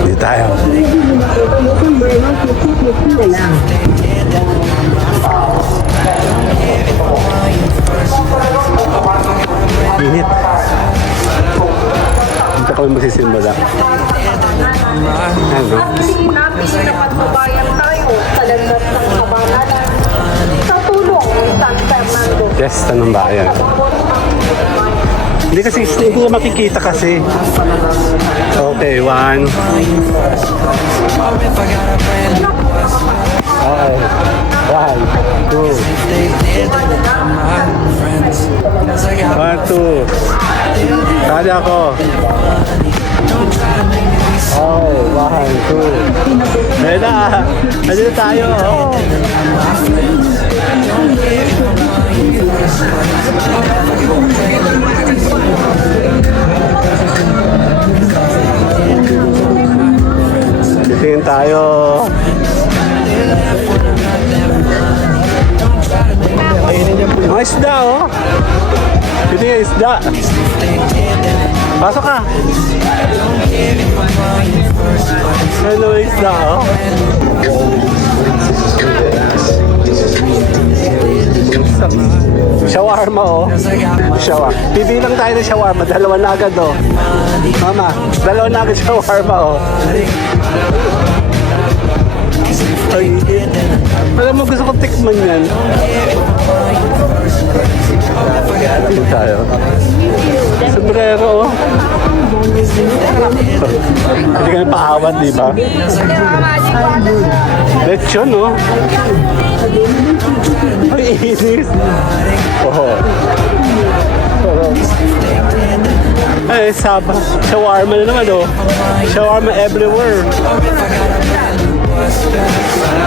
Hindi tayo. Init. Dito kami magsisimba lang. Ano? Napagbabayan tayo sa landas ng kabanalan sa tulong ni San Fernando. Fiesta ng bayan. Hindi kasi, hindi na makikita kasi. Okay, one. Okay. One, two. One, two. Kaya ako. Oh, one, two. Ayun na. Ayun na tayo. Oh. Titingin tayo. Mga isda, oh. Ito yung isda. Pasok ka. Hello, isda, oh. Shawarma, oh. Shawarma. Bibilang tayo ng shawarma. Dalawa na agad, oh. Mama, dalawa na agad shawarma, oh. Ay, alam mo, gusto ko tikman yan. Dito tayo. Sombrero, oh. Hindi ka na paawat, di ba? Lechon, oh. Ay, inis. Oh. Ay, saba. Shawarma na naman, oh. Shawarma everywhere.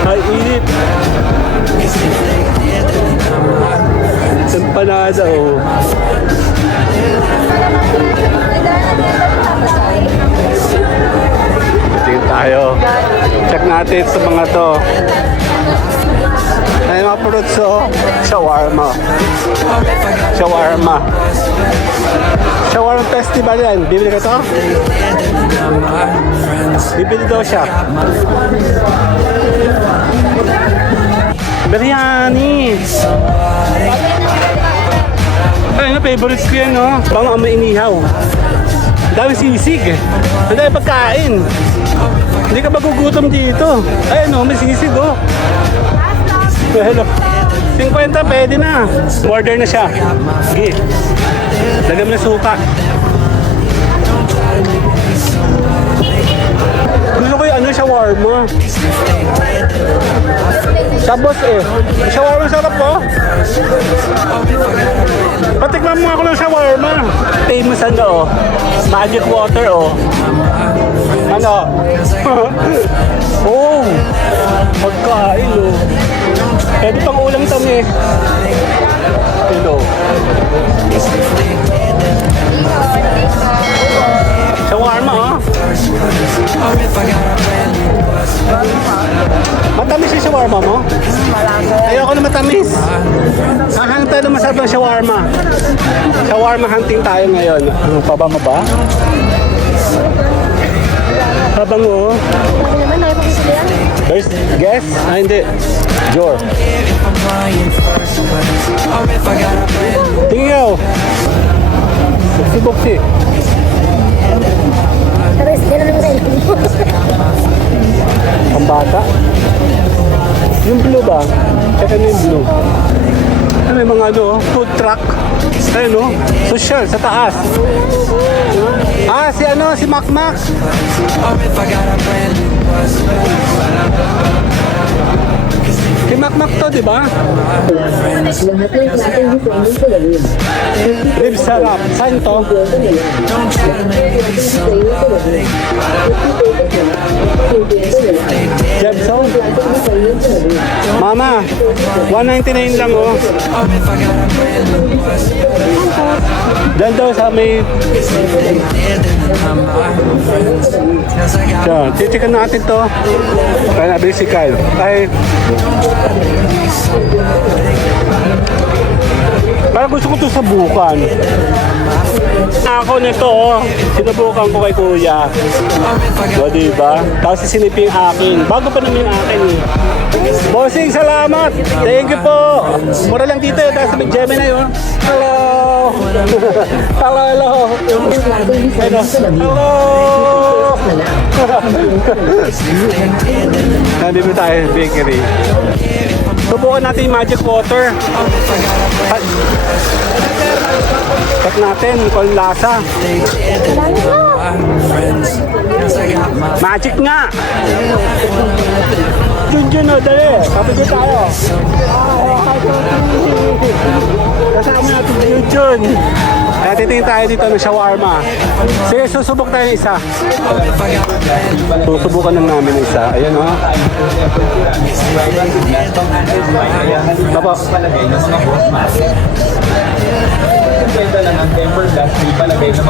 Ay, init. Empanada, oh. Tingin tayo. Check natin sa mga to. Ay, mga fruits, oh. Shawarma. Shawarma. Shawarma festival yan. Bibili ka to? Bibili daw siya. Biryani. Ay, na favorites ko yan, no? Bang amoy inihaw. Dami sisig. Ang dami pagkain. Hindi ka magugutom dito. Ay, no, may sisig, oh. Hello. 50 pwede na. Order na siya. Sige. Lagyan mo na suka. Gusto ko yung ano, shawarma. Tapos shawarma sarap, po. Patikman mo ako ng shawarma. Famous ano, oh. Magic water, oh. Ano? Oh. Pagkain, oh. Pwede pang ulam kami. Hello. Shawarma, oh. Matamis yung shawarma mo? Ayoko na matamis. Hahanap tayo ng masarap ng shawarma. Shawarma hunting tayo ngayon. Ano pa ba mo ba? Habang mo. There's guess? Ah, hindi. Jor. Tingyaw. Buksi-buksi. Ang bata. Yung blue ba? Check mo yung blue. May mga ano, food truck. Ayun, no? Social, sa taas. Ah, si ano, si Makmak. Si Makmak to, di ba? Rib sarap. Saan to? Jebson? Mama, 199 lang, oh. Diyan daw sa may... Diyan, titikan natin to. Kaya nabili si Kyle. Ay... Parang gusto ko ito sabukan. Ako nito, oh. Sinubukan ko kay kuya. O, diba? Tapos sinipin yung akin. Bago pa naman yung akin eh. Bossing, salamat! Thank you po! Mura lang dito, tapos may Gemini yun. Hello! Hello, hello! Hello! Hello! Nandito tayo sa bakery. Subukan natin yung magic water. Check natin kung lasa. Magic nga! Junjun o, dali! Kapagod tayo! Kasama natin si Junjun! Kaya titingin tayo dito ng shawarma. Sige, susubok tayo ng isa. Susubukan lang namin ng isa. Ayan o. Papa.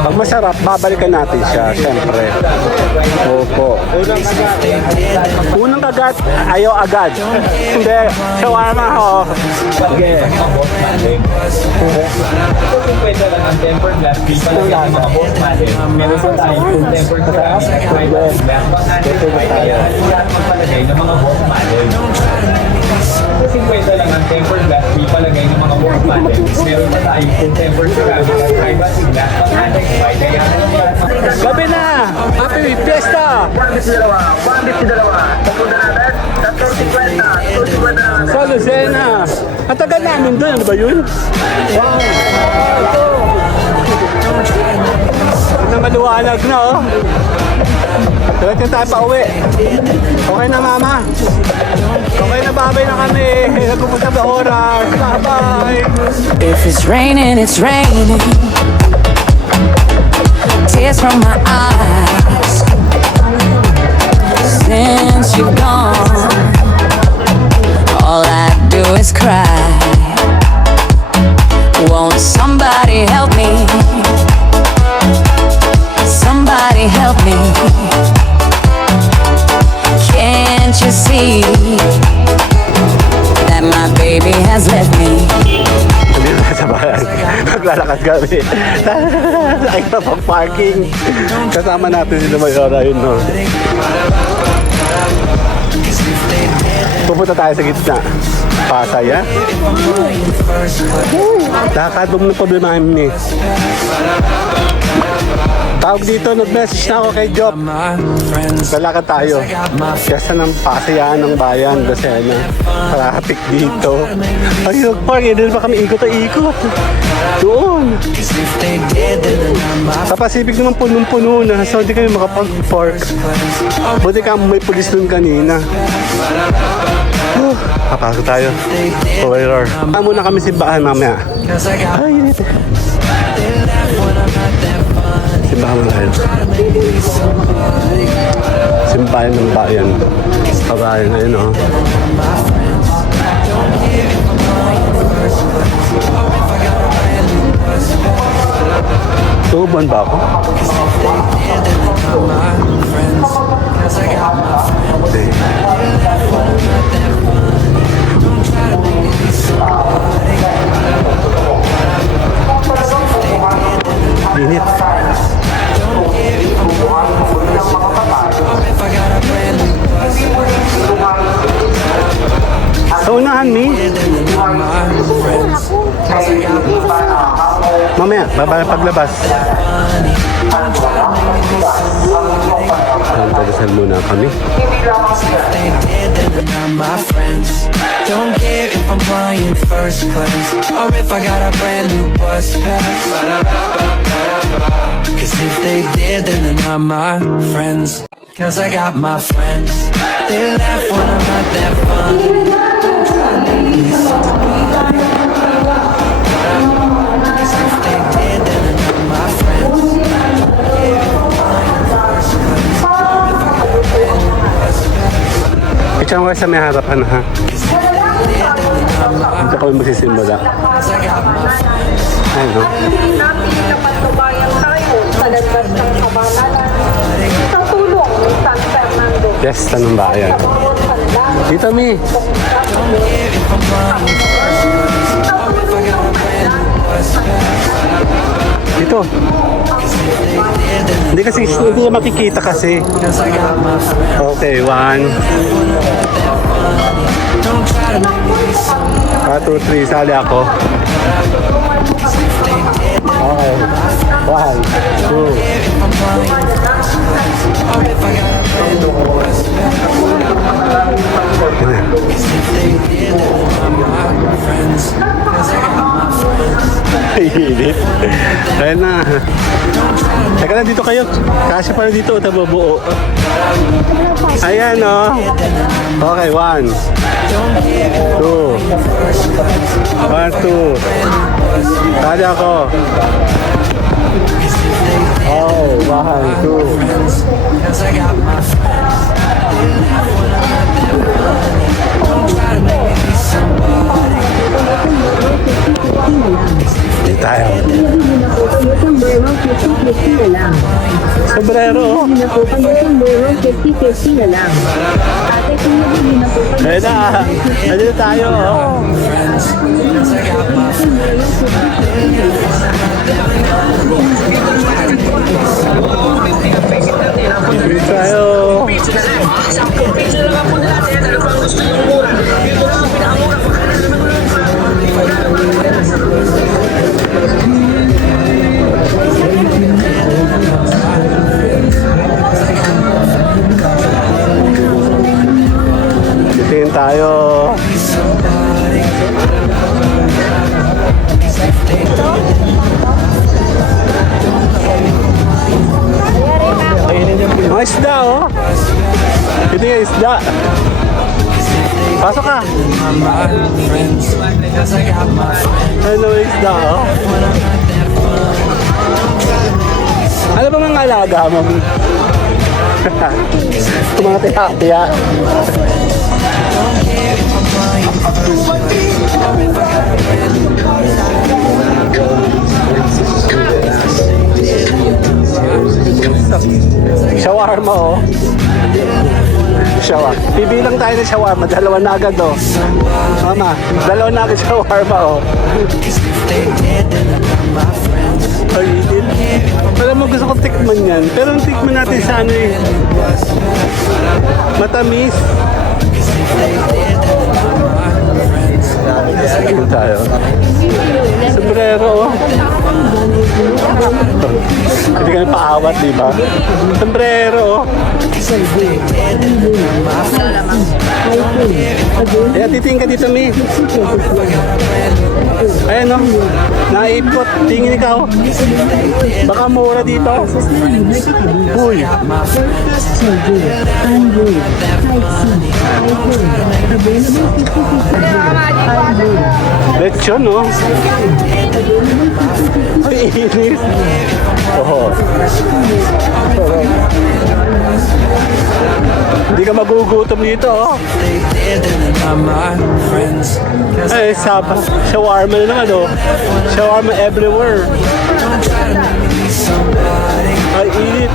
Pag masarap, babalikan natin siya, syempre. Opo. Unang kagat, ayaw agad. Hindi, shawarma ho. Sige. Pwede lang ang tempered glass, di pa lang yung mga both natin. Meron pa tayo yung tempered glass, glass, kaya lahat magpalagay ng mga both natin. Kasi pwede lang ang tempered glass, di palagay ng mga both natin. Meron pa tayo yung tempered glass, privacy glass, kaya Gabi na! Happy Fiesta! 152. Papunta natin, 350. Sa Lucena. Ang tagal namin doon, ano ba yun? Wow! Na maluwalag na, oh. Talagang tayo pa uwi. Okay na, mama. Okay na, babay na kami. Nagpupunta sa oras. Bye-bye. If it's raining, it's raining. Tears from my eyes. Since you're gone, all I do is cry. Won't somebody help me? Somebody help me. Can't you see that my baby has left me? Hindi na sa bayan. Maglalakad kami. Ay na pang parking. Kasama natin sila Mayora yun, no? Pupunta tayo sa gitna. Pasay, ha? Nakakadong na problema ni. Tawag dito, nag-message na ako kay Job. Lalakad tayo. Kesa ng pasayahan ng bayan, Lucena. Traffic dito. Ay, nag-park. Hindi pa kami ikot-ikot. Doon. Sa Pacific naman punong-puno na. So, hindi kami makapag-park. Buti ka may pulis doon kanina. Kapasok tayo. Forever. Muna kami simbahan mamaya. Ay, init. Simbahan mo tayo. Simbahan ng bayan. Kabayan na yun, oh. Tuban ba ako? Hindi. Init. Sa unahan, Mi. Mamaya, paglabas. Nagdadasal muna kami. My friends don't care if I'm flying first class or if I got a brand new bus pass. Cause if they did, then they're not my friends. Cause I got my friends. They laugh when I'm not that funny. Don't try to make me somebody. Cause if they did, then they're not my friends. Don't care if I'm flying first class or if I got a brand new bus pass. Ikaw nga sa may harapan, ha? Dito kami magsisimula. Ay, no? natin kapatnubayan tayo sa lagpas ng kabanalan. Isang tulong ni San Fernando. Fiesta ng bayan. Sa bawat handa. Dito, Mi. Sa tulong ng bayan. Dito. Hindi kasi, hindi na makikita kasi. Okay, 1. 1, 2, 3, sali ako. Okay. 1, 2. Hinit. Ayan na. Teka lang, dito kayo. Kasi pala dito, tababuo. Ayan, oh. Okay, 1, 2. 1, 2. Tali ako. Oh, 1, 2. Hindi tayo. Sombrero, oh. Ayan na. Ayan tayo, oh. Hindi tayo. Tingin tayo. Mga isda, oh. Ito yung isda. Pasok ka. Ano yung isda, oh. Ano ba mga alaga mo? Mga tiya-tiya. Shawarma, oh. Shawarma. Bibilang tayo ng shawarma. Dalawa na agad, oh. Mama, dalawa na agad shawarma, oh. Ay, alam mo, gusto ko tikman yan. Pero tikman natin sa ano eh. Matamis. Sige tayo. Sombrero, oh. Hindi kami paawat, di ba? Sombrero, oh. Ayan, titingin ka dito, Mi. Ayan, oh. Naipot. Tingin ikaw. Baka mura dito. Uy. Lechon, no? Ay, inis. Oh. Hindi ka magugutom dito, oh. Ay, shawarma na naman, oh. Shawarma everywhere. Ay, init.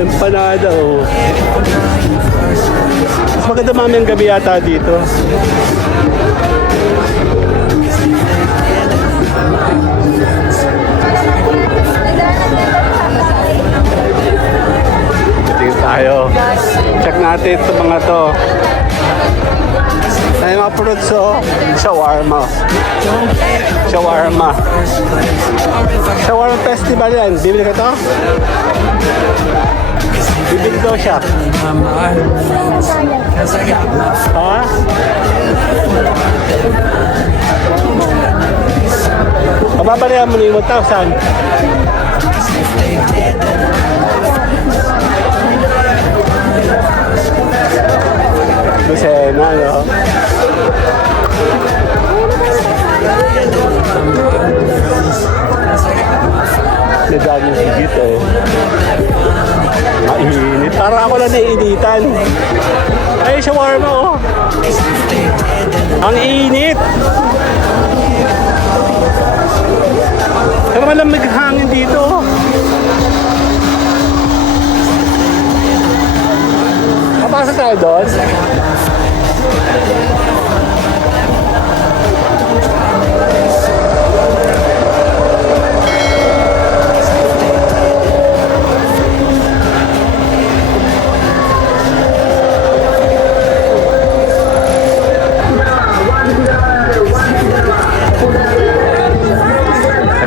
Empanada, oh. Mas maganda mamayang gabi yata dito. Tingin tayo. Check natin ito mga to. Ay, mga fruits, oh. Shawarma. Shawarma. Shawarma festival yan. Bibili ka to? Bibili daw siya. Ha? Mababalihan mo na yung 1,000. Lucena, no? Nadami yung sigit, oh. Mainit. Parang ako lang naiinitan. Ay, shawarma, oh. Ang init. Pero malamig hangin dito, oh. Kapasok tayo doon.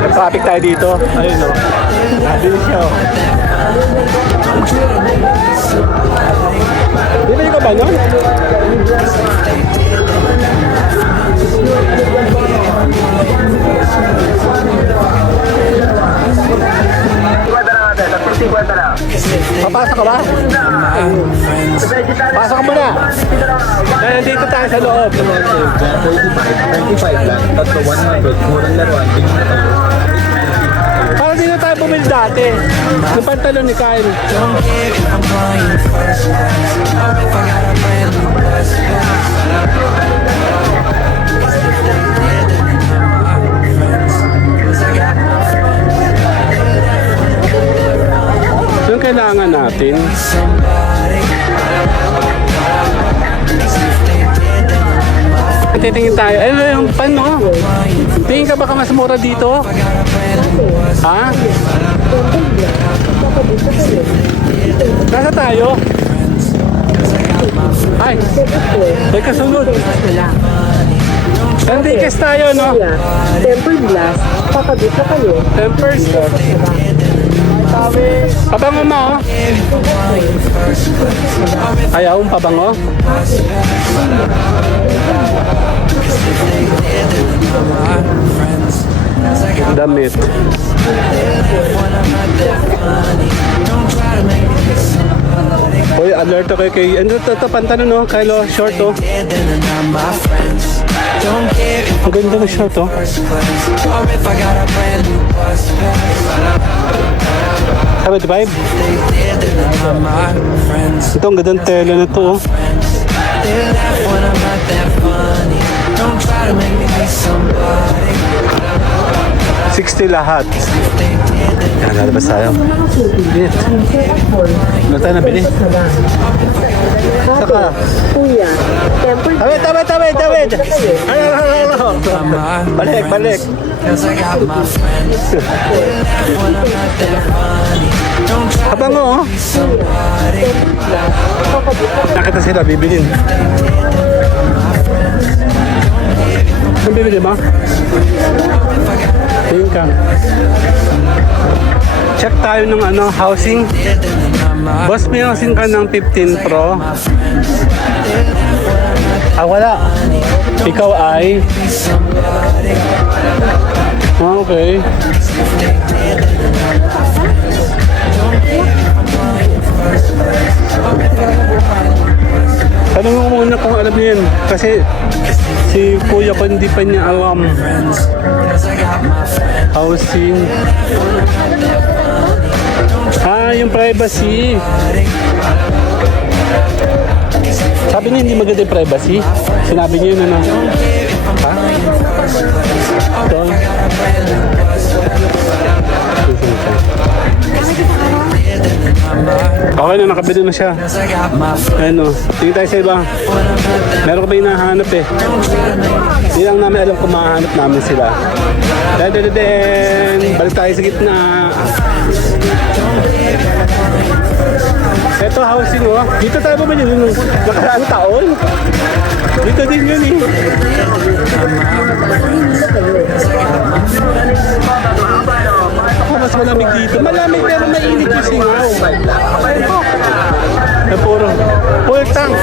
Nag-traffic tayo dito. Ayun o. Nabilis siya o. Bibili ka ba nun? Papasok ka ba? Pasok ka muna. Dahil dito tayo sa loob. 35 lang. Tatlo 100. Murang laruan. Bigyan na tayo. Parang di na tayo bumili dati. Yung pantalon ni Kyle. Don't care if I'm buying first class or if I got a brand new bus pass. Yung kailangan natin. Titingin tayo. Ano yung paano? Tingin ka baka mas mura dito? Ha? Nasa tayo? Ay, may kasunod. Nandikas tayo, no? Tempered glass, kakabit na kayo. Tempers. Pabango mo, oh. Ayaw mong pabango? Damit. Uy, alert ako kay... Ano ito, pantalon, no? Kylo, short, oh. Ang ganda ng short, oh. Sabi, di ba? Ito, ang gandang tela na ito, oh. Don't try to make me be somebody. 60 lahat. Yan, lalabas tayo. Bit. Ano tayo nabili? Saka. Kuya, tempered Tawid! Ano? Balik. Cause I got my friends. When I'm not that funny. Don't try Kabango, oh. Nakita sila, bibilin. Anong bibili mo? Tingin ka. Check tayo ng ano, housing. Boss, may housing ka ng 15 Pro. Ah, wala. Ikaw ay? Okay. Tanong mo muna kung alam niya yun. Kasi si kuya ko hindi pa niya alam. Housing. Ah, yung privacy. Sabi niya hindi maganda yung privacy. Sinabi niya yun ano. Ha? Ito. Okay na, nakabili na siya. Ano, tingin tayo sa iba. Meron ka ba hinahanap eh? Hindi lang namin alam kung mahanap namin sila. Then, balik tayo sa gitna. Ito housing oh. Dito tayo bumili nung nakaraang taon. Dito din yun eh. Ako mas malamig dito. Malamig pero mainit yung singaw. Ay puro. Full tank.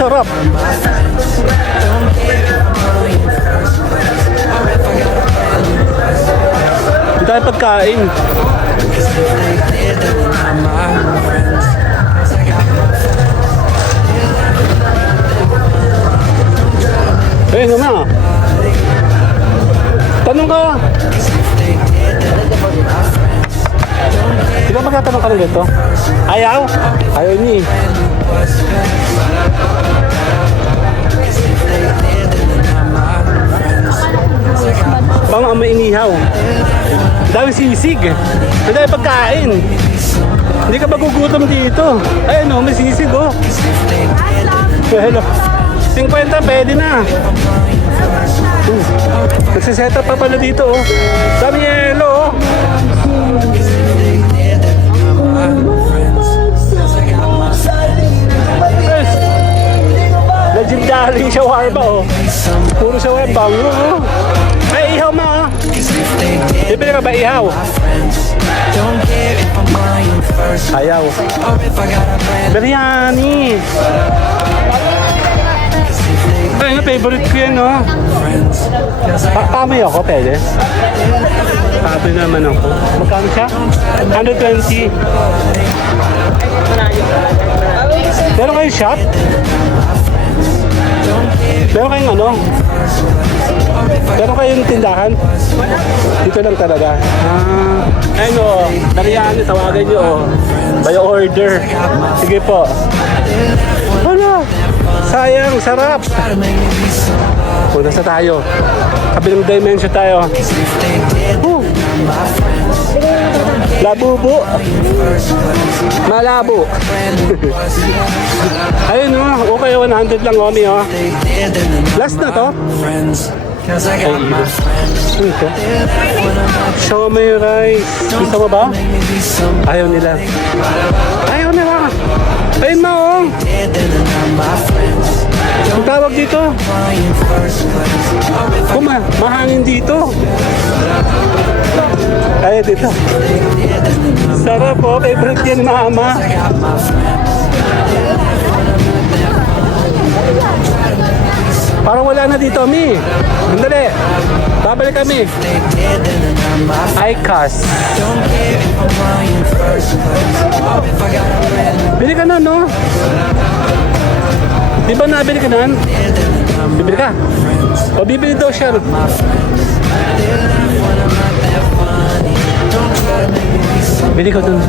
Sarap. Hindi tayo pagkain. Eh, naman. Tanong ka. Di ba magtatanong ka ng dito? Ayaw? Ayaw niya eh. Pang amoy inihaw. Ang daming sisig. Ang daming pagkain. Hindi ka magugutom dito. Ayun o, may sisig o. Hello. 50 pwede na. Nagsiset up pa pala dito oh. Dami yelo oh. Yes. Legit Daling shawarma, oh. Puro shawarma, bango, oh. Ay, ihaw mo, oh. Bibili ka ba ihaw? Don't care if I'm buying first Ayaw. or if I got a brand Biryani. Ay, nga, favorite ko yan, oh. friends. Cause I Pakamay ako, pwede? Pakamay naman ako. Magkano siya? 120. Meron kayong shop? Meron kayong ano? Meron kayong tindahan? Dito lang talaga. Ayun o, Biryani, tawagan nyo o. By order. Sige po. Wala. Sayang, sarap. Punta sa tayo. Kabilang dimension tayo. Labubo. Malabo. Ayun o, okay, 100 lang Omi o. Last na to. friends. Cause I got my friends. Ano ito? Siomay rice. Gusto mo ba? Ayaw nila. Ayaw nila. Ayun mo o. Ang tawag dito. Mahangin dito. Ayaw dito. Sarap po. Favorite yan, mama. Parang wala na dito, Mi. Andali. Babalik kami. ICAS. Bili ka na, no? Di ba nabili ka na? Bibili ka? O bibili daw siya. Bili ko dun.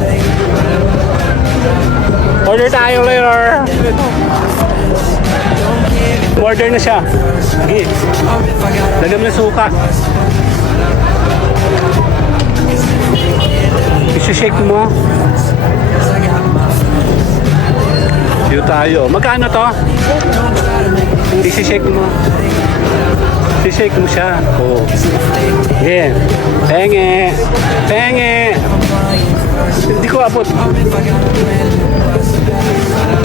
Order tayo later. Order na siya. Sige. Lagyan mo na suka. I-shake mo. Dito tayo. Magkano to? I-shake mo. I-shake mo siya. Oo. Sige. Penge. Penge. Hindi ko abot.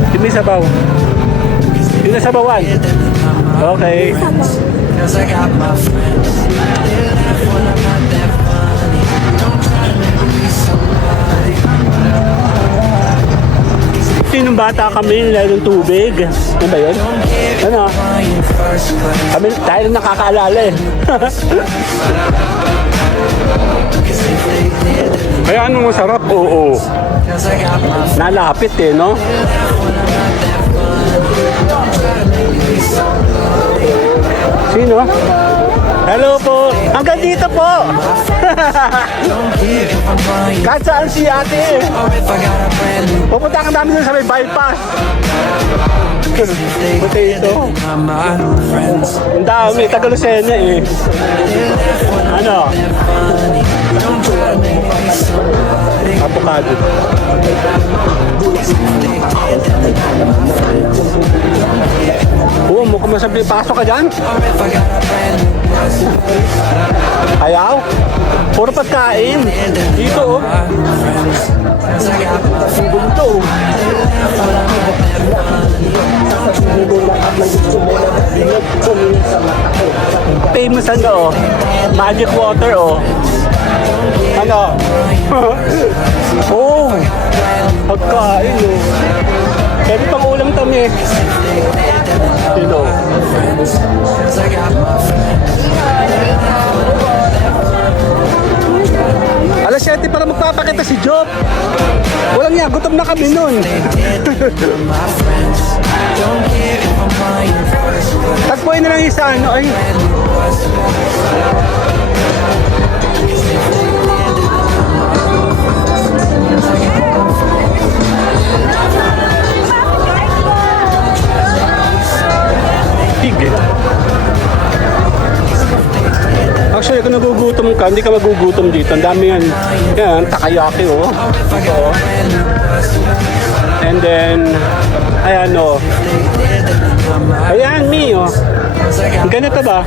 Hindi may sabaw. Yung nasa bawan. Okay. Cause I got my friends. Sinong bata kami nila ng tubig. Ano ba yun? Ano? Kami tayo nakakaalala eh. Kaya ano masarap? Oo. Cause I got my Nalapit eh, no? Sino? Hello po. Hanggang dito po. Kahit saan si ate. or if I got a brand new Pupunta ka namin sa may bypass. Potato. my friends. Ang dami. Tagalusena eh. Ano? Avocado. Oo, mukhang masabi. Pasok ka dyan? Or if I got a brand new Ayaw? Puro pagkain. Dito oh. Cause I got my Dito oh. Famous ano oh. Magic water oh. Ano? Oh. Pagkain oh. Pwede pang ulam kami. Dito. Cause I got my Alas 7 para magpapakita si Job. Walang yan, gutom na kami nun. Tagpuin na lang isa, ano, ay. Tigil. Actually, kung nagugutom ka, hindi ka magugutom dito. Ang dami yan. Yan, takayaki, oh. Oo. And then, ayan o. Ayan, Mi, oh. Ganito ba?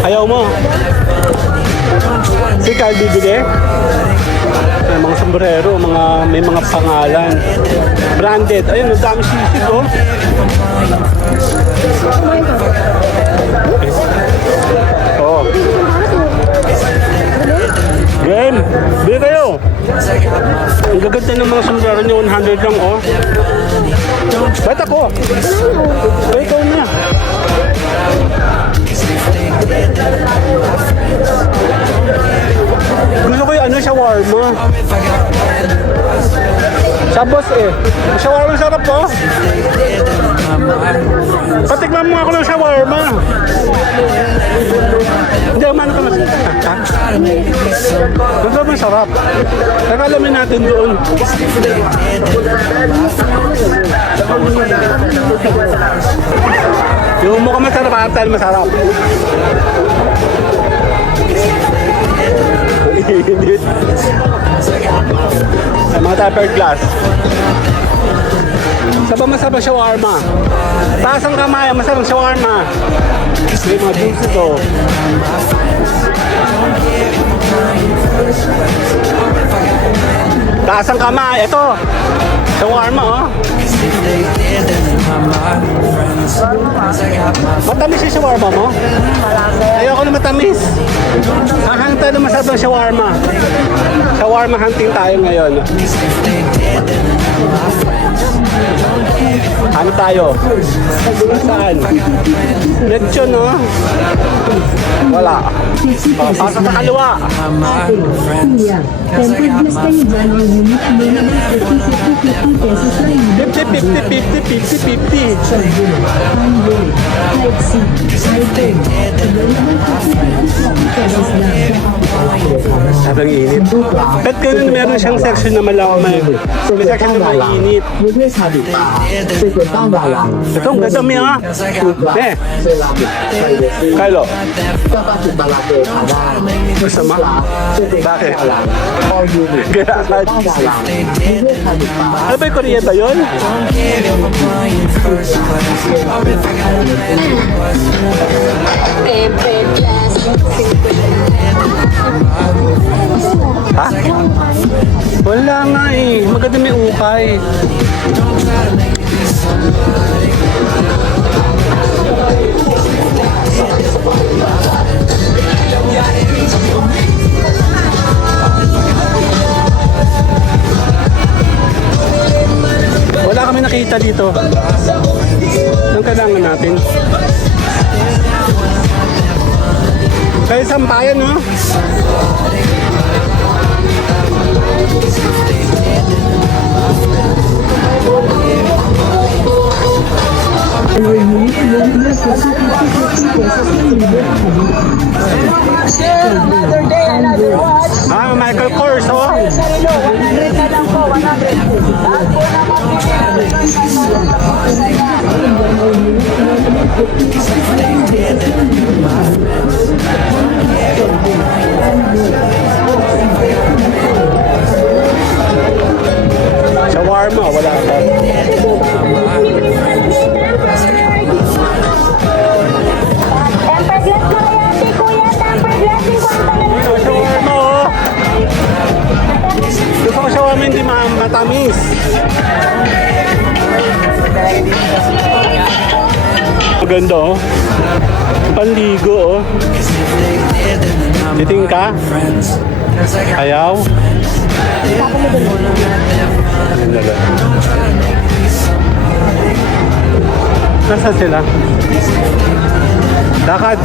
Ayaw mo? Si Carl bibili? May mga sombrero, may mga pangalan. Branded. Ayun, ang dami sisig, oh. Oh. Game! Bili kayo! Ang gaganda ng mga sombrero niyo, 100 lang, oh. Ba't ako? Ikaw na. Gusto ko yung shawarma. Sa boss eh. Shawarma sarap po. Patikman mo ako ng shawarma. Hindi, umano ka mas. Gusto mo sarap. Nakalamin natin doon. Yung mukha masarap, atal masarap. Init. Ay, mga tempered glass. Sa ba masarap ang shawarma? Taas ang kamay, masarap ang shawarma. May mga juice ito. Taas ang kamay, ito. Shawarma, oh. Matamis yung shawarma mo? Ayoko na matamis. Hahang tayo na masarap ng shawarma. Shawarma hunting tayo ngayon. Ano tayo? Saan? Lechon, no? Wala. Oh, pasok sa kaliwa. Kuya, tempered glass kayo dyan ang unit mo na ng 50 pesos na yun. 50. Handle, type C, type A. Available 50 pesos lang. Sabang init. Ba't ganun meron siyang section na malamay? May section na mainit. Ito, ang ganda mo, ha? Eh, Kylo. Gusto mo? Bakit? Ganahan. Ano ba yung kuryenta yun? Ha? Wala nga eh. Maganda may ukay. Wala kami nakita dito. Anong kailangan natin? Kaya sampayan, no? Another day, another watch. Ah, Michael Kors, oh. 100 na lang po, 100. Lahat po na Shawarma, wala ka. Tempered glass ko kaya si Kuya, tempered glass 50 na lang. Shawarma, oh. Gusto ko shawarma hindi matamis. Maganda, oh. Panligo, oh. Titing ka? Ayaw? Maganda ba? Nasaan sila? Lakad.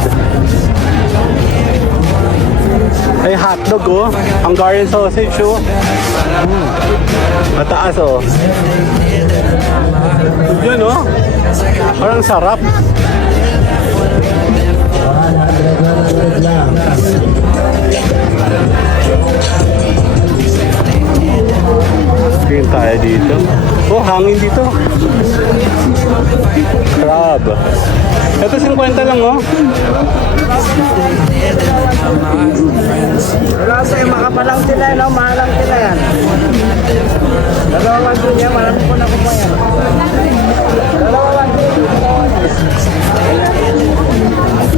Ay, hotdog, oh. Hungarian sausage, oh. Mataas, oh. Yun, oh. Parang sarap. Tingin tayo dito. Oh, hangin dito. Crab. Ito 50 lang, oh. Wala sa'yo, makapalang sila, no? Mahalang sila yan.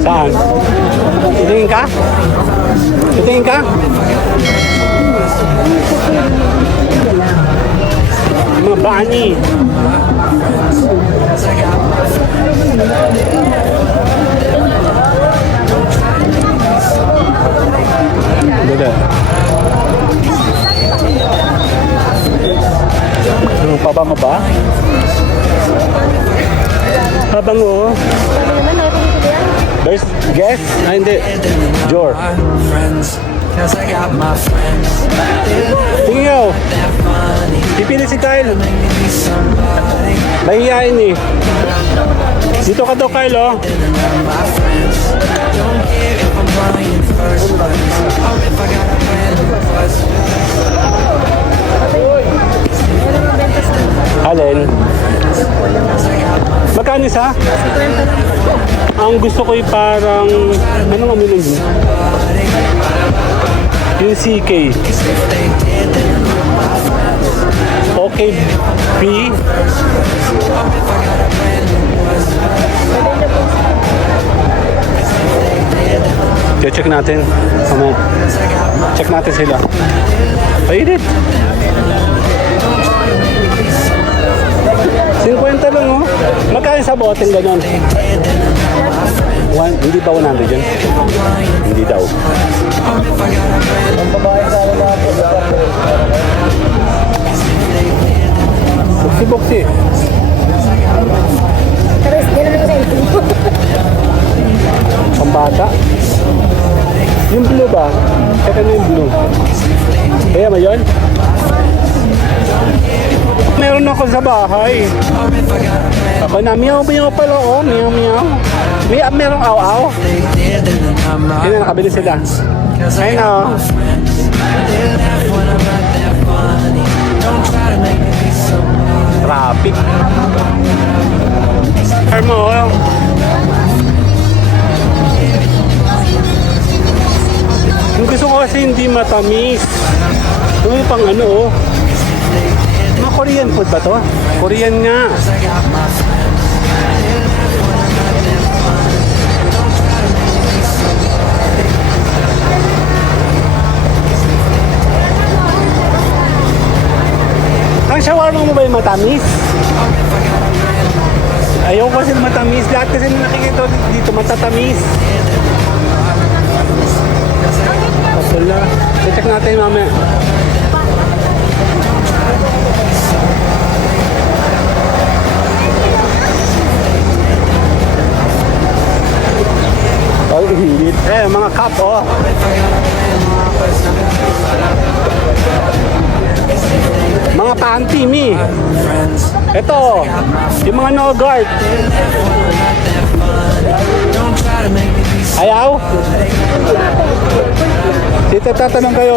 Saan? Titingin ka? Titingin ka? Mga bani. Ganda. Ano, pabango ba? Pabango. There's guess? Ah, hindi. Jor. friends, cause I got my friends. Tingin nyo. Pipili si Kyle. Mahihain eh. Dito ka daw, Kyle, oh. My friends don't care if I'm buying first place or if I got a brand new buzz. Alin? Magkano isa? Ang gusto ko ay parang... Anong amunan yun? Yung CK. Okay, B. Check natin. Mamaya. Check natin sila. Painit. 50 lang, oh. Magkano sa boteng ganon? Hindi ba 100 yun? Hindi daw. Buksi-buksi. Pambata. Yung blue ba? Check ano yung blue. Kaya ba yun? Meron ako sa bahay. Ako na, meow-meow pala, oh. Meow-meow. Merong aw-aw. Yun na, nakabili sila. Ayun na, oh. Traffic. Mo, oh. Yung gusto ko kasi hindi matamis. Yung pang ano, oh. Mga Korean food ba to? Korean nga. Ang shawarma mo ba yung matamis? Ayaw ko kasi matamis. Lahat kasi nakikita dito matatamis. Wala. Check natin mamaya. Oh, hilit. Eh, mga cup, oh. Mga panty, mi. Ito, yung mga no-guard. Ayaw? Dito tatanong kayo.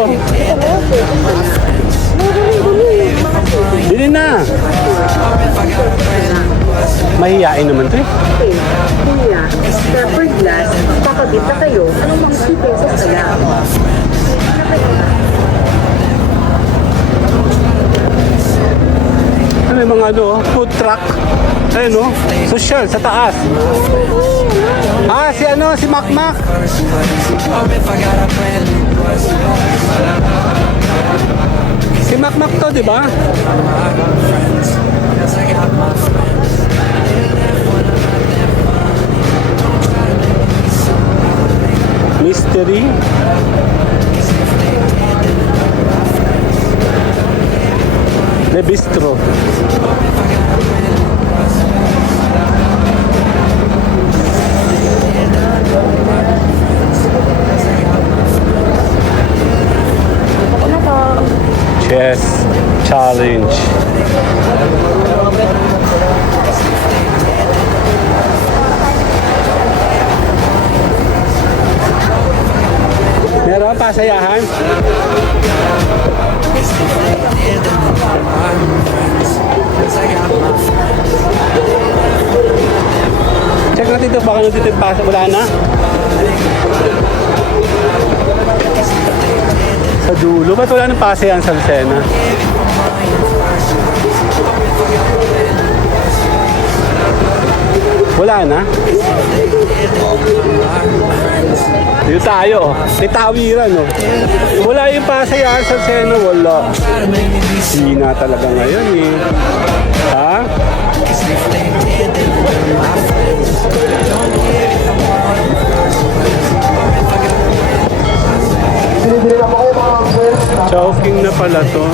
Bili na. Mahihain naman to eh. Kuya, pepper glass, kakabit na kayo, anong mga 2 pesos na lang? May mga ano, food truck. Ayun, no? Social, sa taas. Ah, si ano, si Makmak. Si Makmak to, di ba? Mystery. Le Bistro. Chess challenge. Meron pasayahan. Check natin ito, baka nandito yung pasok. Wala na. Sa dulo, ba't wala nang pasayahan sa Lucena? Wala na? Dito tayo, may tawiran, no? Wala yung pasayahan sa Sena, wala. Hina talaga ngayon, eh. Ha? Choking na pala to.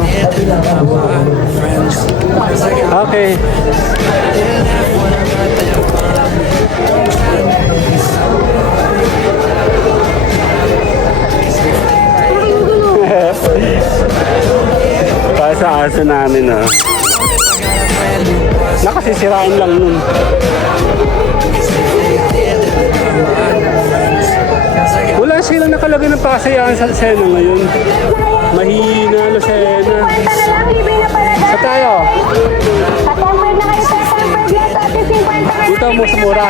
Okay. Para sa aso namin, ha. Nakasisiraan lang nun. Wala silang nakalagay ng pasayahan sa Sena ngayon. Mahina na Sena. Sa tayo. Dito mo sa mura.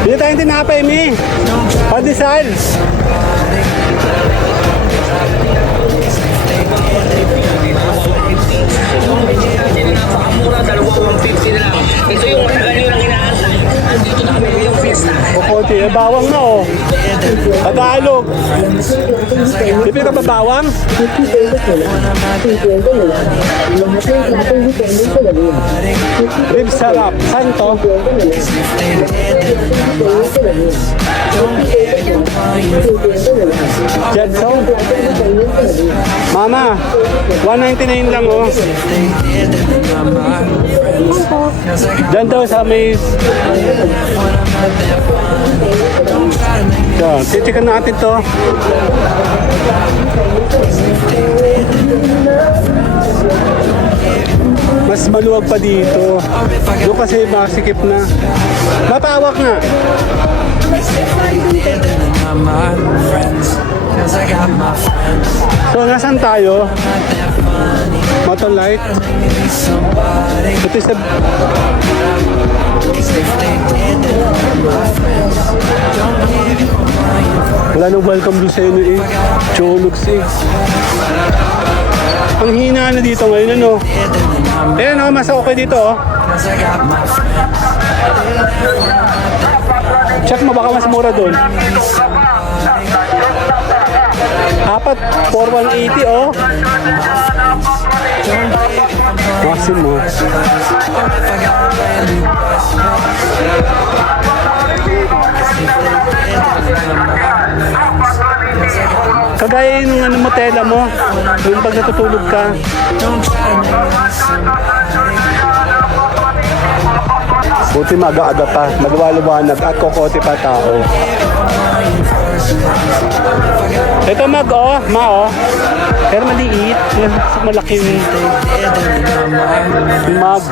Dito tayong tinapay, Mi. Padisal. Ito yung matagal nyo lang inaantay. Andito na kami yung fiesta. Kukunti, bawang na, oh. Tagalog. Di ka ba bawang? Ribs sarap. Saan to? Jetson? Mama, 199 lang, oh. Diyan daw sa may... Yan, titikan natin to. Mas maluwag pa dito. Doon kasi masikip na. Mapawak nga. So, nasan tayo? Motor light. Ito sa... Wala nang welcome doon sa inyo, eh. Cholugs, eh. Ang hina na dito ngayon, ano? Ayan, oh, mas okay dito, oh. Check mo, baka mas mura doon. Apat, 4,180, oh. Maximo. Kagaya yung ano mo, tela mo, yung pag natutulog ka. Buti mag-aada pa, maluwaliwanag at kokote pa tao. Ito oh. Pero maliit. Malaki yung mag.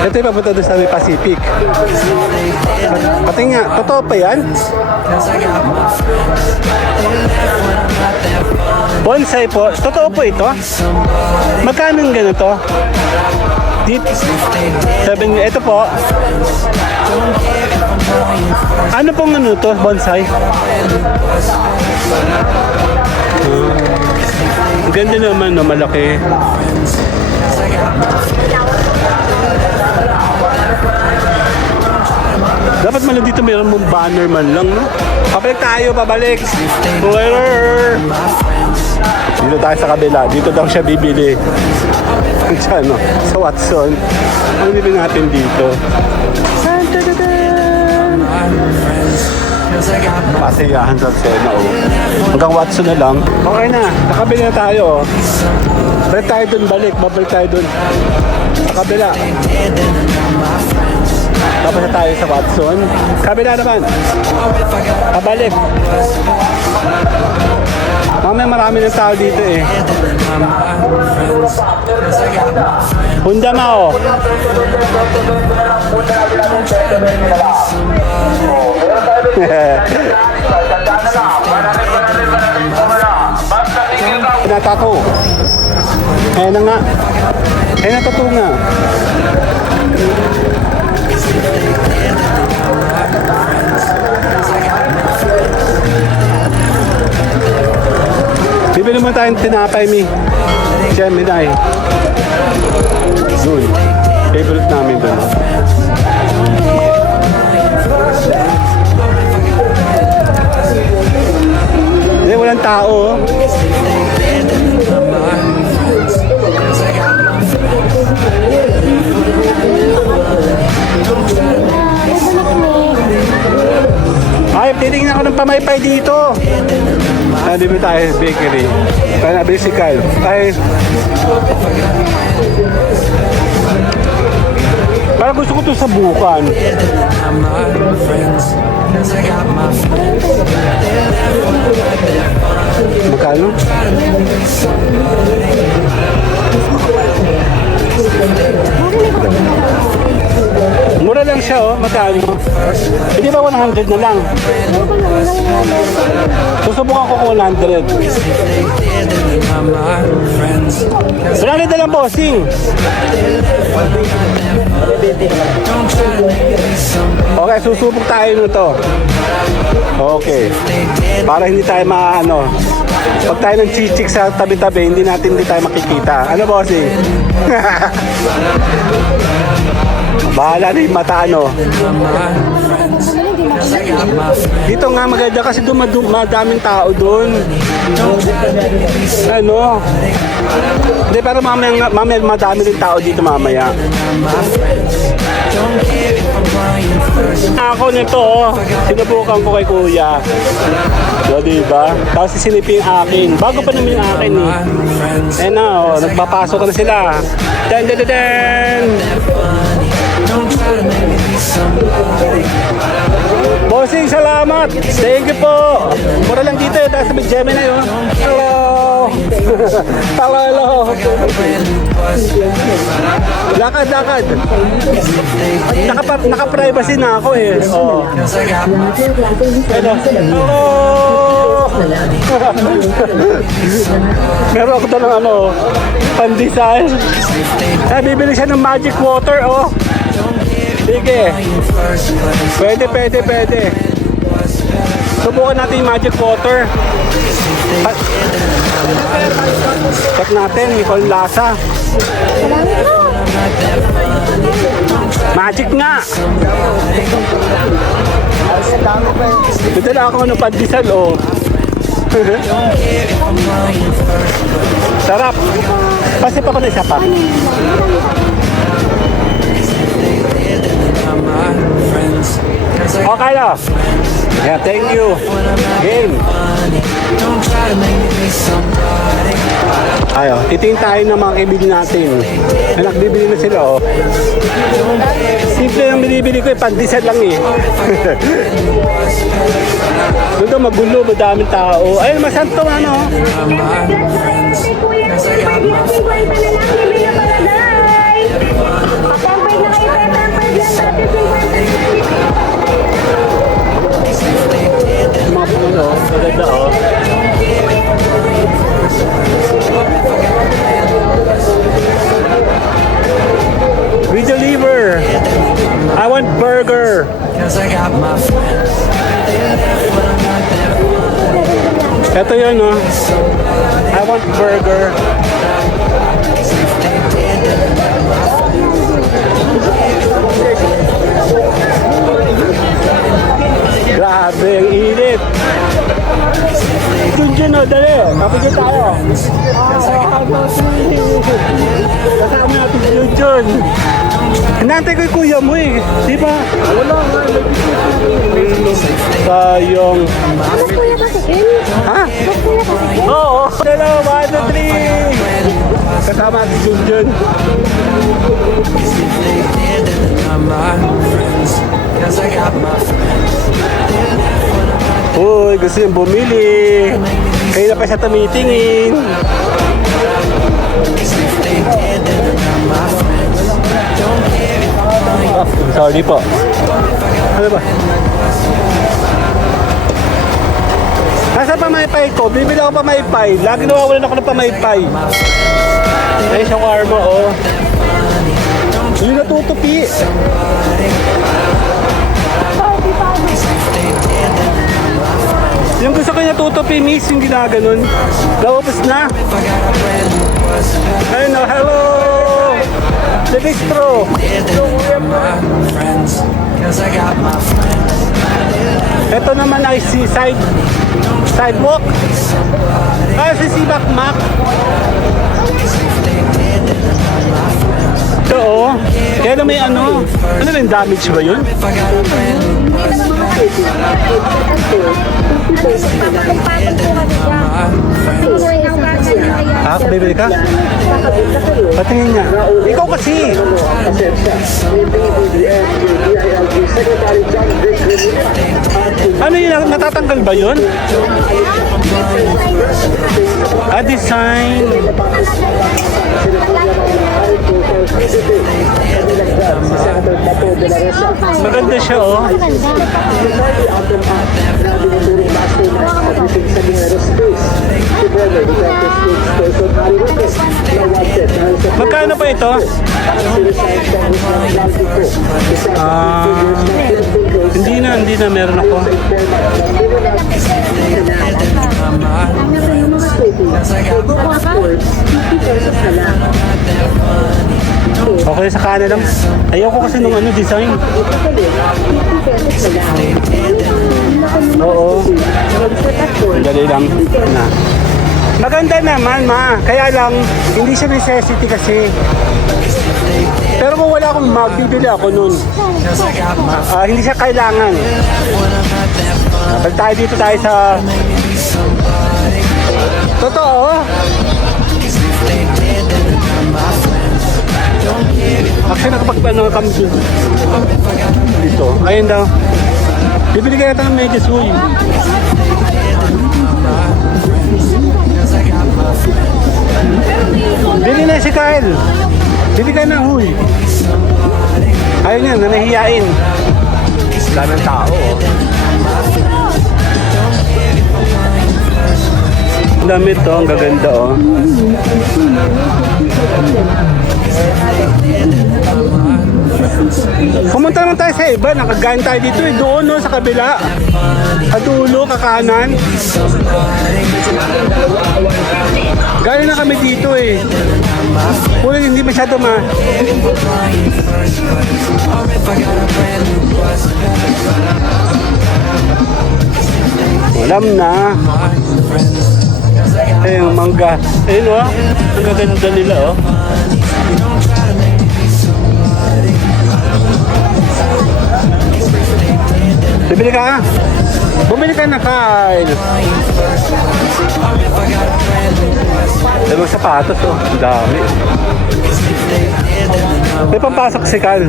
Ito yung papunta doon sa may Pacific. Pati nga, totoo pa yan? Bonsai po, totoo po ito? Magkano yung ganito? Dito, 7, ito po. Ano pong ano to, bonsai? Ang ganda naman, no, malaki. Dapat man dito mayroon mong banner man lang, no? Pabalik. Dito tayo sa kabila. Dito daw siya bibili. Sa ano? Sa Watson. Ang bibili natin dito. Pasiyahan sa Sena, oh. Hanggang Watson na lang. Okay na. Nakabili na tayo, oh. Balik tayo dun, babalik tayo dun. Sa kabila. Tapos na tayo sa Watson. Kabila naman. Pabalik. Mamaya marami ng tao dito, eh. not my friends. Cause I got my friends. Honda Mao. Pinatato. Ayan na nga. Ayan na tattoo nga. Bibili mo tayong tinapay, Mi. Gemini. Doon. Favorite namin doon. Hindi, walang tao. Oh. Ay, titingnan ako ng pamaypay dito. Di ba tayo bakery? Kaya bicycle. Ay, parang gusto ko ito sa bukan. Magkano? Mura lang siya, oh. Magkano? Hindi ba 100 na lang? Susubukan ko kung 100. 100 na lang, bossing. Okay, susubok tayo nito. Okay. Para hindi tayo maano. Pag tayo ng chichik sa tabi-tabi, hindi tayo makikita. Ano, bossing? Bahala na yung mata, ano. Dito nga maganda kasi madaming tao doon. Ano? Hindi, pero mamaya madami rin tao dito mamaya. Ako nito, oh. Sinubukan ko kay kuya. So, diba? Tapos sinipin yung akin. Bago pa naman yung akin, eh. Ayan na, oh. Nagpapasok na sila. Den, den, den, den. Bossing, salamat. Thank you po. Mura lang dito, dahil sa Gemini, oh. Hello. Hello. Lakad, lakad. Naka-privacy na ako, eh. Oh. Hello. Meron ako doon ng ano, pandesal. Bibili siya ng magic water, oh. Sige. Pwede. Subukan natin yung magic water. Check natin kung lasa. Magic nga. Ito na ako ng pandesal, oh. Sarap. Pasip ako na isa pa. Okay na. Yeah, thank you. Game. Ayo, titingin tayo ng mga kaibigan natin. Nagbibili na sila, oh. Simple yung binibili ko, pandesal lang, eh. Doon magulo, madaming tao. Ayun, masanto, ano. Maganda, oh. We deliver. I want burger. Ito yun, oh. I want burger. Grabe, ang init. Junjun, oh, dali. Kapagin tayo. Kasama natin si Junjun. Hinantay ko yung kuya mo, eh. Di ba? Wala nga. Sayong. Kuya kasi, Ken? Ha? Kuya kasi, Ken? Oo. Dalawa, 1, 2, 3. Kasama natin si Junjun. Uy, gusto yung bumili. Kaya na pa siya tumitingin. Sorry po. Ano ba? Nasa pamaypay ko, bibili ako pamaypay. Lagi nawawalan ako ng pamaypay. Ay, shawarma, oh. Hindi natutupi. Yung gusto ko niya tutupi, miss, yung ginaganon. Laupos na. Ayun, oh, hello! The bistro. Ito naman ay si sidewalk. Ah, si Sibak Mac. Ito, oh. Kaya na may ano. Ano ba yung damage ba yun? Ah, bibili ka? Patingin niya. Ikaw kasi. Ano yun? Natatanggal ba yun? Ah, design. Maganda siya, oh. Magkano pa ito? Ah, hindi na meron ako. Okay, sa kanan lang. Ayoko kasi nung ano, design. Oo. Dali lang. Na. Maganda naman, ma. Kaya lang, hindi siya necessity kasi. Pero kung wala akong mag, bibili ako nun. Hindi siya kailangan. Balik tayo dito tayo sa... Totoo. Actually, nakapag-ano kami dito. Ayun daw. Bibili kaya ito ng medyas, huy. Bili na si Kyle. Bili ka na, huy. Ayun yan, nanahiyain. Daming tao, oh. Damit to, ang gaganda, oh. Pumunta naman tayo sa iba, nakagain tayo dito eh. Doon, no, sa kabila. Sa dulo, kakanan. Galing na kami dito eh. Kulang hindi masyado Alam na. Eh, yung mangga. Ayun, oh. Ang gaganda nila, oh. Bibili ka? Bumili ka na, Kyle. Dalawang sapatos, oh. Ang dami. May pampasok si Kyle.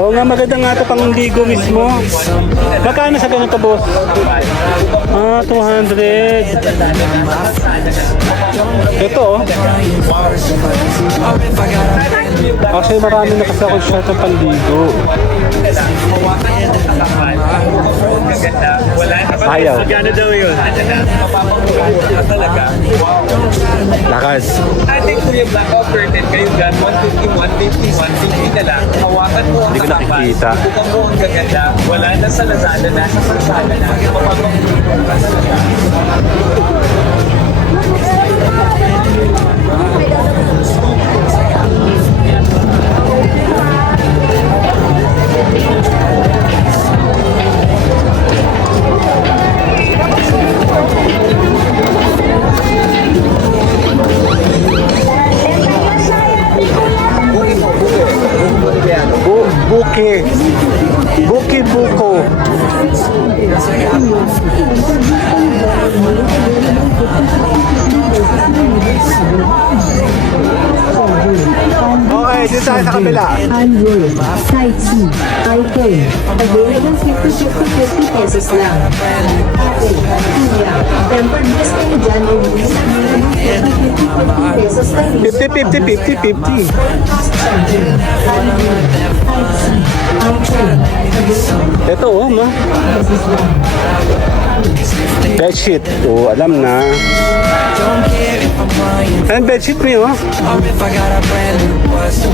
Oo nga, maganda nga ito pang ligo mismo. Magkano sa ganito, boss? Ah, 200. Ito, oh. Actually, marami na kasi akong shirt ng panligo. Ayaw. Magkano daw yun? Talaga? Lakas. I think Kuya Black offered kayo dyan, 150, 150 na lang. Hawakan mo ang Hindi ko nakikita. Bukan mo ang gaganda. Wala na sa Lazada na, sa Lazada na. Mapapagpunan ka sa Lazada. Buke. Buki buko. Okay, dito Dito tayo sa kabila. Unroll, sightsee, iPhone. Available 50 pesos lang. Apple, Kuya, tempered glass kayo dyan. Available 50 pesos lang. 50, 50, 50, 50. Unroll, sightsee, iPhone. Available Ito oh, ma. pesos lang. Bedsheet. Oh, alam na. Don't care if I'm lying Anong bedsheet mo yun? or if I got a brand new bus.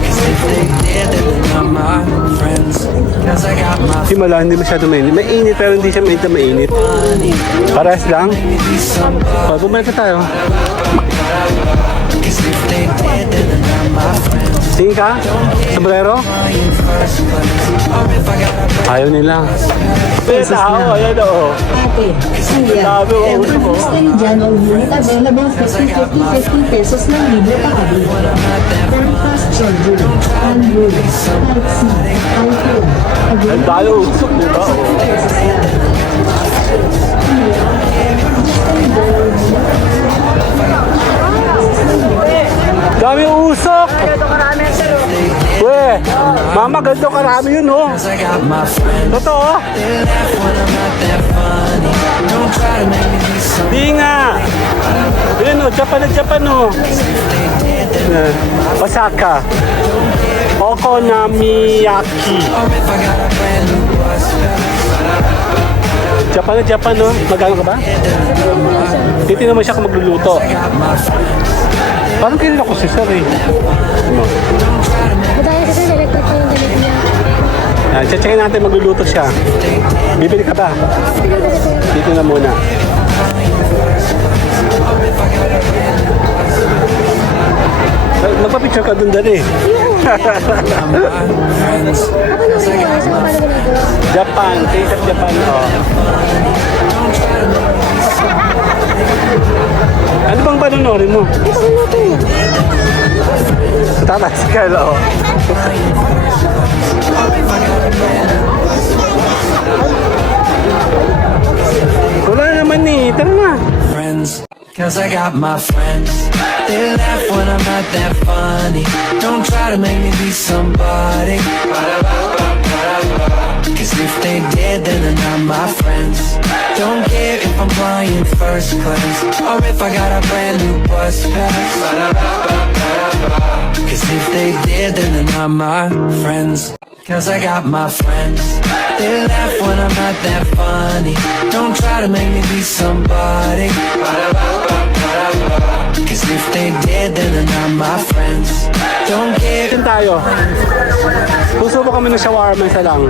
Cause if they did, then they're not my friends. Cause I got my Simula, hindi masyado mainit. Mainit pero hindi siya mainit na mainit. Pares lang. Oh, bumalik na tayo. Cause if they did, then they're not my friends. Tingin ka? Sombrero? Lying first place. Or if I got a brand Ayaw nila. May tao, ayan o. Ate, Kuya, Sabi ko, tempered glass kayo dyan. All unit available 50 pesos lang. Libre pa kami. Very fast charger. Unroll, sightsee, iPhone. Ang Available dalo usok, di ba? Oh. pesos lang. Dami usok! We, mama, ganito karami yun, oh. Cause I got my friends. Totoo? They laugh when I'm not that funny. Don't try to make me be some. Di nga. Yun, oh, Japan na Japan, oh. Osaka. Okonomiyaki. Or if I got a brand new bus. Japan na Japan, no? Magano ka ba? Titignan mo siya kung magluluto. Got my friends. Parang kilala ko si Sir, eh. Ano? Madaya kasi electric pa yung damit niya. Checkin natin magluluto siya. Bibili ka ba? Dito na muna. Magpa-picture ka dun dali. Japan, taste of Japan. Oh. Ano bang panonorin mo? Ito ko natin niya. Tatas ka, oh. Wala naman eh. Tara na. Friends. Cause I got my friends. They laugh when I'm not that funny. Don't try to make me be somebody. Cause if they did, then they're not my friends. Don't care if I'm flying first class or if I got a brand new bus pass. Cause if they did, then they're not my friends. Cause I got my friends. They laugh when I'm not that funny. Don't try to make me be somebody. Cause if they did, then they're not my friends. Don't care Saan tayo? Susubo kami ng shawarma isa lang.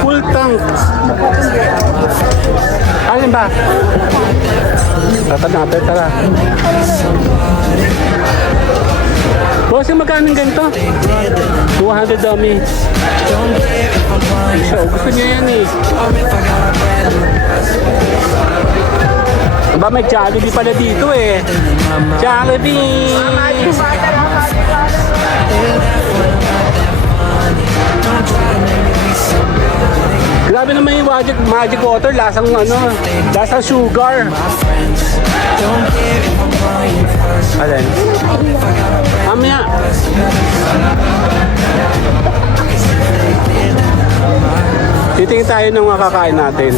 Full tank. Alin ba? Tatad natin, tara. Boss, yung magkano yung ganito? 200 dummy. Siya, gusto niya yan eh. Ba may Jollibee pala dito eh. Jollibee! Grabe naman yung magic water, lasang ano, lasang sugar. Alin? Mamaya. Titingin tayo ng mga kakain natin.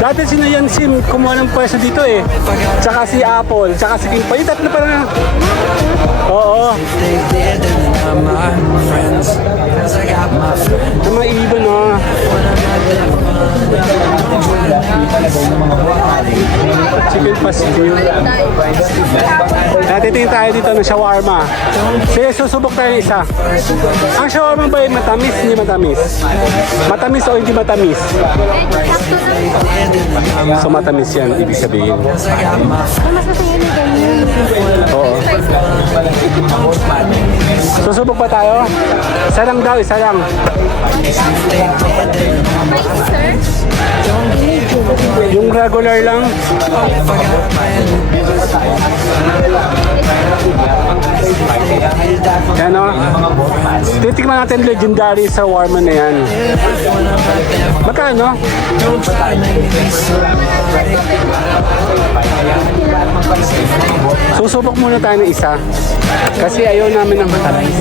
Dati si Yan Sim kumuha ng pwesto dito eh. Tsaka si Apple, tsaka si King Pa. Yung tatlo pa na. Oo. they did, then they're not my friends. Cause I got my friends. Yung mga ibon oh. Chicken pastil. Natitingin tayo dito ng shawarma. Sige, susubok tayo ng isa. Ang shawarma ba ay matamis? Hindi matamis? Matamis o hindi matamis? So matamis yan, ibig sabihin. Cause I got my friends. Mas masaya na ganyan. Oo. Susubok pa tayo? Isa lang daw, isa lang. Price, sir? Yung regular lang. If I got a brand new satisfy. Kaya ngayon lahat Yan o. ng mga boss natin. Titikman natin legendary sa warma na yan. Magkano? Susubok muna tayo ng isa. Kasi ayaw namin ng matamis.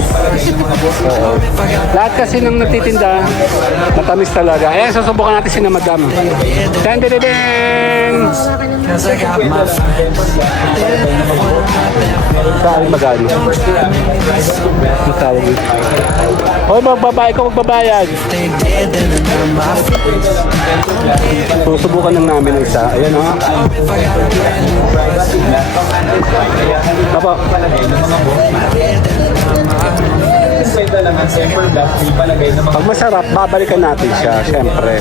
Oo. Lahat kasi ng nagtitinda, matamis talaga. Ayan, susubukan natin si na madam. Dan-dan-dan! Cause I got my Saan magano? Matawag yun. Hoy, magbabayad ka, magbabayad. they did, then I'm my Susubukan lang namin ng isa. Ayan o. Apo. Palagay ng mga boss natin. Kwenta lang ang temper glass, may palagay ng mga Pag masarap, babalikan natin siya, syempre.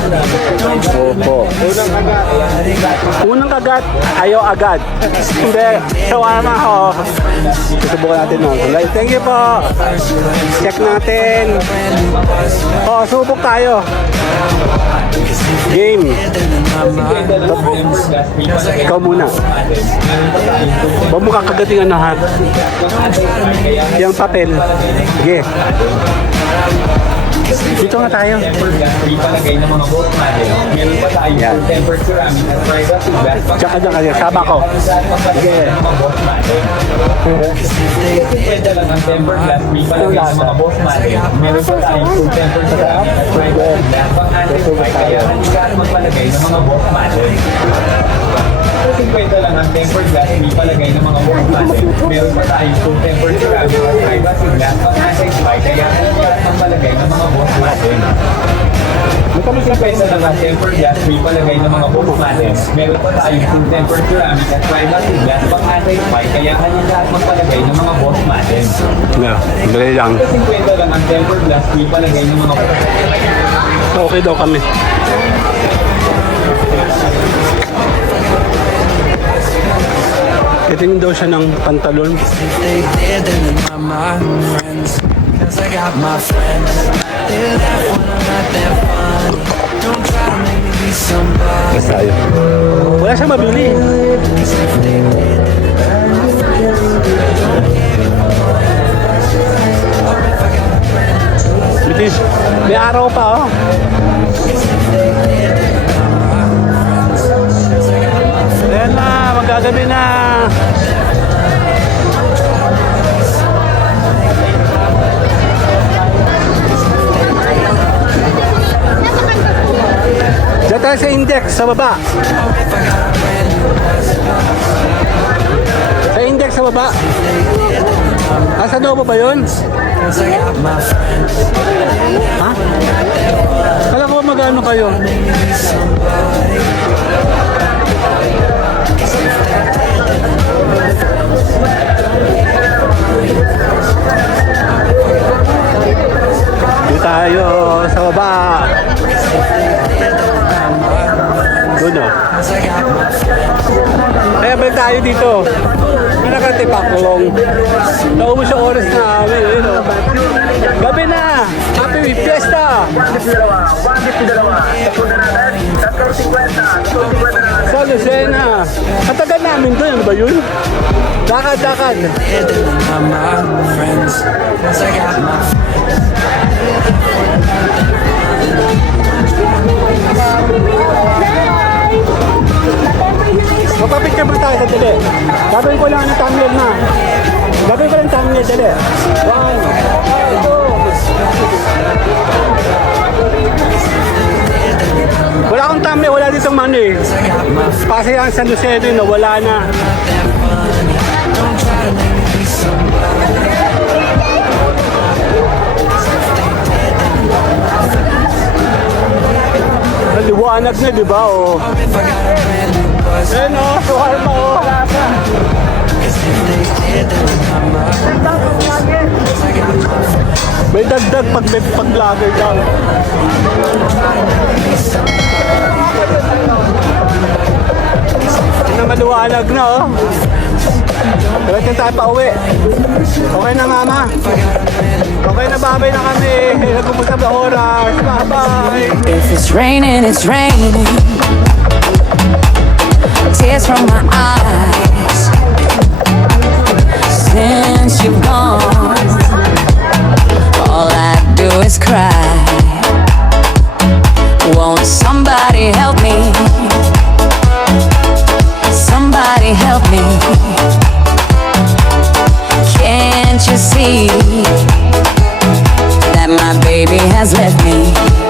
Opo. Unang kagat, ayaw agad. Hindi, shawarma ho. Susubukan natin no. Thank you po. Check natin. O, subok tayo. Game. Ikaw muna. Huwag mo kakagating ano ha. Yung papel. Sige. Dito nga tayo. temper glass, may palagay ng mga boss natin. Meron pa tayo Yan. full temper ceramic at private glass. Tsaka dyan kasi, saba ko. Sige. Mga boss natin. Kwenta lang ang temper glass, may palagay ng mga boss natin. Meron pa tayo full temper ceramic at private glass. Pang-antify, kaya lahat magpalagay ng mga boss natin. Kwenta lang ang temper glass, may palagay ng mga boss natin. Meron pa tayo full temper ceramic at private glass. Pang-antify, kaya lahat magpalagay ng mga boss natin. Kwenta lang ang temper glass, may palagay ng mga boss natin. Meron pa tayo full temper ceramic at private glass. Pang-antify, kaya lahat magpalagay ng mga boss natin. No, dali lang. 50 lang ang temper glass, may palagay ng mga boss. Okay daw kami. Titingin daw siya ng pantalon. they did, then I'm my friends. Cause I got my friends. They laugh when I'm not that funny. Don't try to make me be somebody. Basta tayo. Wala siyang mabili. Bitis, may araw pa oh. Ayan na, magagabi na. Diyan tayo sa index, sa baba. Sa index, sa baba. Sa Nova ba yun? Cause I got my friends. Ha? Kala ko magano kayo? Dito tayo sa baba. Doon o. Kaya balik tayo dito. May nakatipaklong. Naubos yung oras namin. Yun, o. Gabi na! Happy Fiesta! Sa Lucena. Katagal namin doon. Ano ba yun? Dakad. Did, then I'm my friends. Cause I got my Magpapicture ba tayo sa dali? Gagawin ko lang ang thumbnail na. Gagawin ko lang thumbnail, dali. 1, 2. Wala akong thumbnail, wala ditong money. Kasi ang San Luceno na wala na. Naliwanag na, di ba? Oh. Ayun o, suhar pa o. May dagdag pag vlogger daw. Na maliwanag na oh. Diretso tayo pa uwi. Okay na mama. Okay na, babay na kami. Nag-umusap na oras. Bye-bye. If it's raining, it's raining. Tears from my eyes. Since since you've gone, all I do is cry. Won't somebody help me? Somebody help me. Can't you see that my baby has left me?